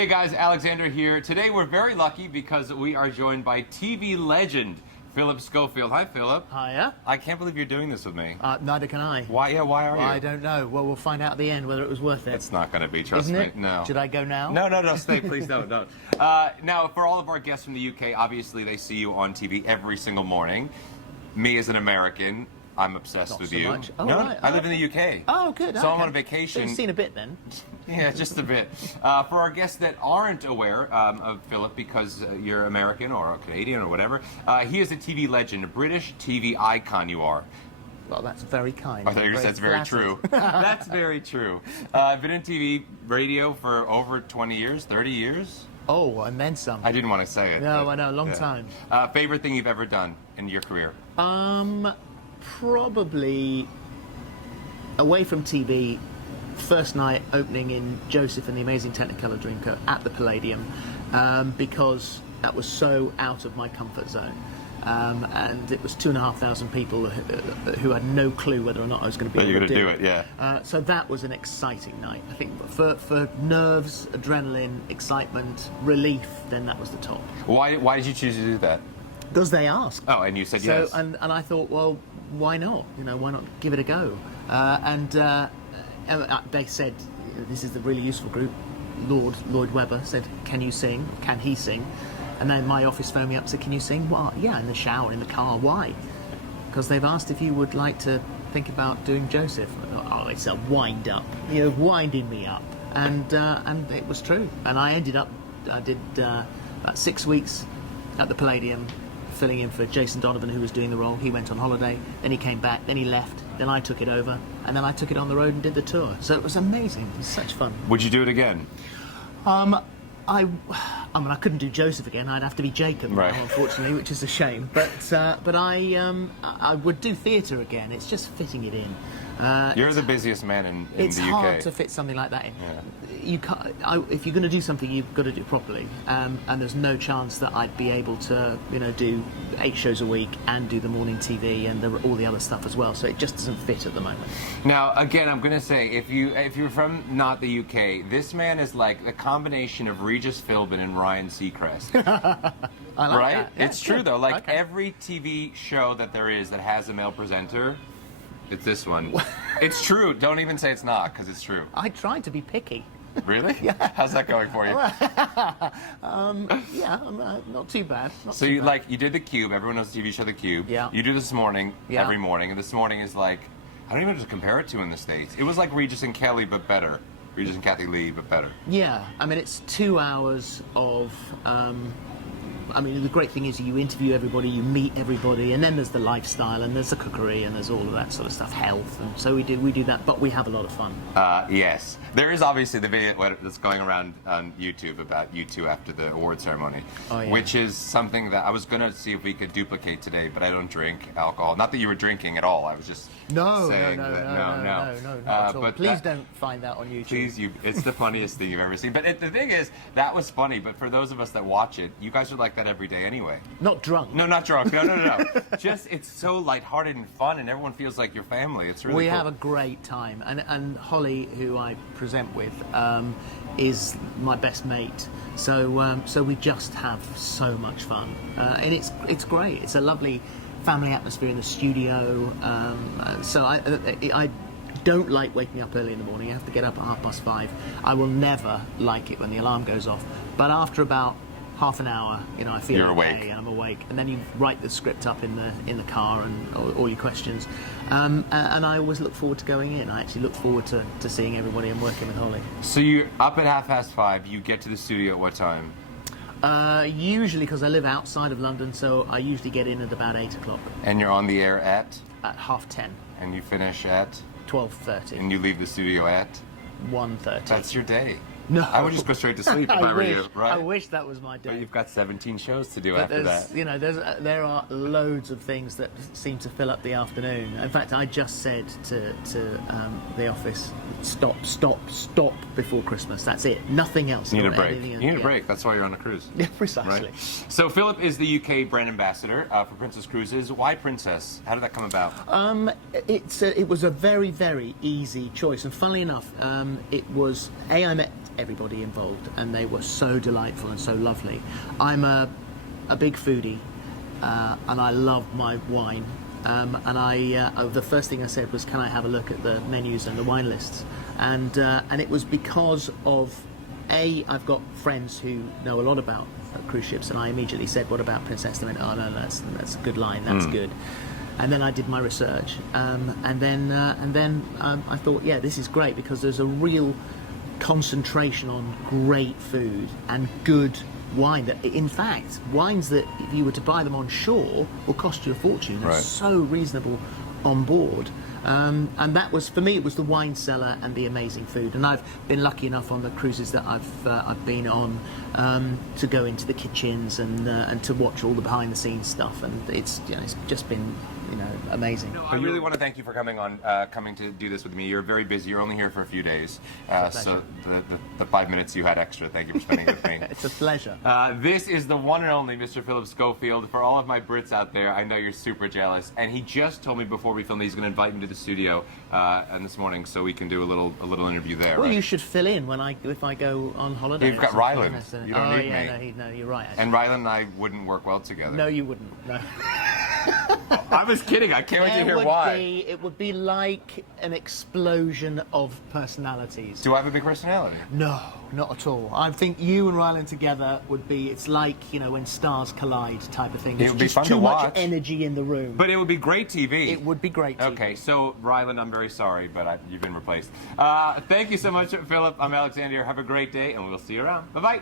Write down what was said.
Hey guys, Alexander here. Today we're very lucky because we are joined by TV legend Phillip Schofield. Hi, Phillip. Hiya. I can't believe you're doing this with me. Neither can I. Why? Yeah, why are you? I don't know. Well, we'll find out at the end whether it was worth it. It's not going to be, trust Isn't me. it? No. Should I go now? No, stay, please, don't. Now, for all of our guests from the UK, obviously they see you on TV every single morning. Me as an American, I'm obsessed Not with so you. much. Oh, no, right. I live in the UK. Oh, good. So okay. I'm on vacation. So you've seen a bit then. Yeah, just a bit. For our guests that aren't aware of Phillip because you're American or Canadian or whatever, he is a TV legend, a British TV icon you are. Well, that's very kind. I thought you said that's very true. That's very true. I've been in TV, radio for over 20 years, 30 years. Oh, and then some. I didn't want to say it. No, but, I know, long time. Favorite thing you've ever done in your career? Probably away from TV. First night opening in Joseph and the Amazing Technicolor Dreamcoat at the Palladium, because that was so out of my comfort zone. And it was 2,500 people who had no clue whether or not I was going to be able to do it. Yeah. So that was an exciting night. I think for nerves, adrenaline, excitement, relief, then that was the top. Why did you choose to do that? Because they asked. Oh, and you said yes. And I thought, well, why not? You know, why not give it a go? They said, this is the really useful group. Lloyd Webber said, can you sing? Can he sing? And then my office phoned me up and said, can you sing? What? Yeah, in the shower, in the car. Why? Because they've asked if you would like to think about doing Joseph. I thought, oh, it's a wind up. You're winding me up. And it was true. And I did about 6 weeks at the Palladium, filling in for Jason Donovan, who was doing the role. He went on holiday, then he came back, then he left, then I took it over, and then I took it on the road and did the tour. So it was amazing. It was such fun. Would you do it again? I mean, I couldn't do Joseph again. I'd have to be Jacob now, unfortunately, which is a shame. But I would do theatre again. It's just fitting it in. You're the busiest man in the UK. It's hard to fit something like that in. Yeah. You can't. If you're going to do something, you've got to do it properly. And there's no chance that I'd be able to, do 8 shows a week and do the morning TV and all the other stuff as well. So it just doesn't fit at the moment. Now, again, I'm going to say, if you're from not the UK, this man is like a combination of Regis Philbin and Ryan Seacrest. I like right? that. Yeah, it's true though. Like okay. every TV show that there is that has a male presenter, it's this one. It's true. Don't even say it's not, because it's true. I tried to be picky. Really? Yeah. How's that going for you? Yeah, not too bad. So you did The Cube. Everyone knows the TV show The Cube. Yeah. You do This Morning every morning, and This Morning is like, I don't even know what to compare it to in the States. It was like Regis and Kelly, but better. Regis and Kathy Lee, but better. Yeah, I mean, it's 2 hours of. I mean, the great thing is you interview everybody, you meet everybody, and then there's the lifestyle, and there's the cookery, and there's all of that sort of stuff, health, and so we do that, but we have a lot of fun. Yes. There is obviously the video that's going around on YouTube about you two after the award ceremony, which is something that I was going to see if we could duplicate today, but I don't drink alcohol. Not that you were drinking at all, I was just saying that. No, not at all. But please don't find that on YouTube. Please, it's the funniest thing you've ever seen. But the thing is, that was funny, but for those of us that watch it, you guys are like that every day anyway. Not drunk. No, not drunk. No. Just, it's so lighthearted and fun, and everyone feels like your family. It's really cool. We have a great time, and Holly, who I present with, is my best mate. So we just have so much fun, and it's great. It's a lovely family atmosphere in the studio. So I don't like waking up early in the morning. I have to get up at 5:30. I will never like it when the alarm goes off. But after about half an hour, I feel You're okay, awake. and I'm awake, and then you write the script up in the car and all your questions, and I always look forward to going in. I actually look forward to seeing everybody and working with Holly. So you're up at 5:30. You get to the studio at what time? Usually, because I live outside of London, so I usually get in at about 8 o'clock. And you're on the air at 10:30. And you finish at 12:30. And you leave the studio at 1:30. That's your day. No. I would just go straight to sleep if I were you, right? I wish that was my day. But you've got 17 shows to do but after that. There are loads of things that seem to fill up the afternoon. In fact, I just said to the office, stop before Christmas. That's it. Nothing else. You need a break. You need a break. That's why you're on a cruise. Yeah, precisely. Right? So Phillip is the UK brand ambassador for Princess Cruises. Why Princess? How did that come about? It was a very, very easy choice. And funnily enough, it was, I met everybody involved, and they were so delightful and so lovely. I'm a big foodie, and I love my wine. The first thing I said was, can I have a look at the menus and the wine lists? And it was because of, I've got friends who know a lot about cruise ships, and I immediately said, what about Princess? They went, oh no, that's a good line, that's good. And then I did my research, and then I thought, yeah, this is great, because there's a real concentration on great food and good wine. That, in fact, wines that if you were to buy them on shore will cost you a fortune. They're so reasonable on board. And that was, for me, it was the wine cellar and the amazing food. And I've been lucky enough on the cruises that I've been on to go into the kitchens and to watch all the behind the scenes stuff. And it's just been amazing. I really want to thank you for coming to do this with me. You're very busy. You're only here for a few days, so the 5 minutes you had extra, thank you for spending it with me. It's a pleasure. This is the one and only Mr. Phillip Schofield. For all of my Brits out there, I know you're super jealous, and he just told me before we filmed that he's going to invite me to the studio and this morning, so we can do a little interview there. Well, right? you should fill in if I go on holiday. You've got Ryland. You don't need me. No, you're right. Actually. And Ryland and I wouldn't work well together. No, you wouldn't. No. I was kidding. I can't wait to hear why. It would be like an explosion of personalities. Do I have a big personality? No, not at all. I think you and Ryland together would be, it's like, when stars collide type of thing. It would be just fun too to much watch. energy in the room. But it would be great TV. It would be great TV. Okay, so Ryland, I'm very sorry, but you've been replaced. Thank you so much, Philip. I'm Alexander. Have a great day, and we'll see you around. Bye-bye.